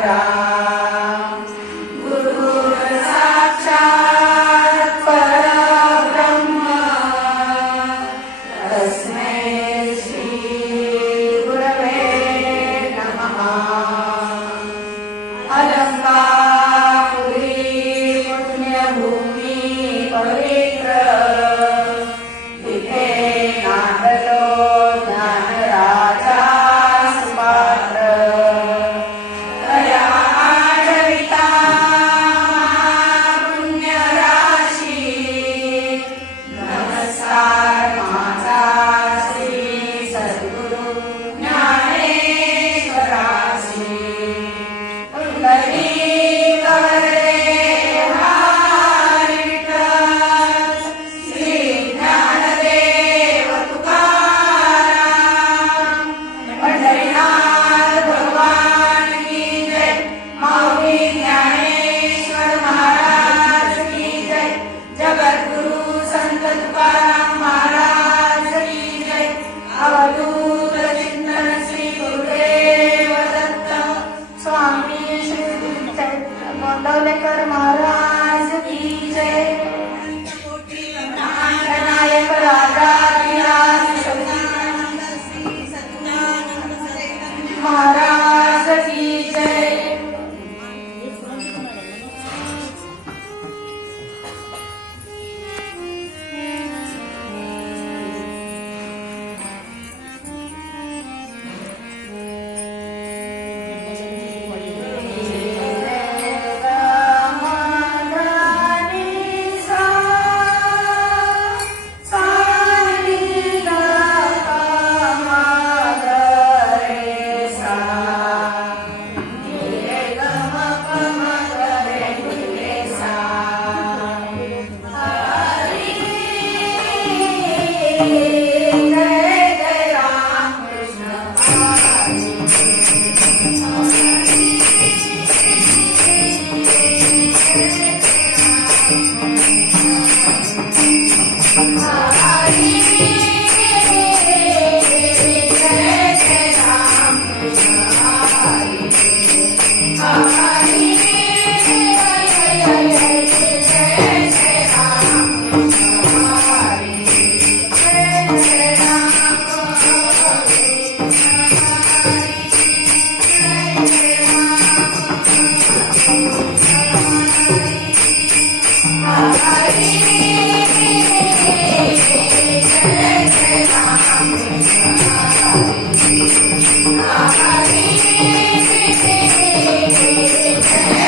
sarà Gondavalekar Maharaj की जय. नायक राजा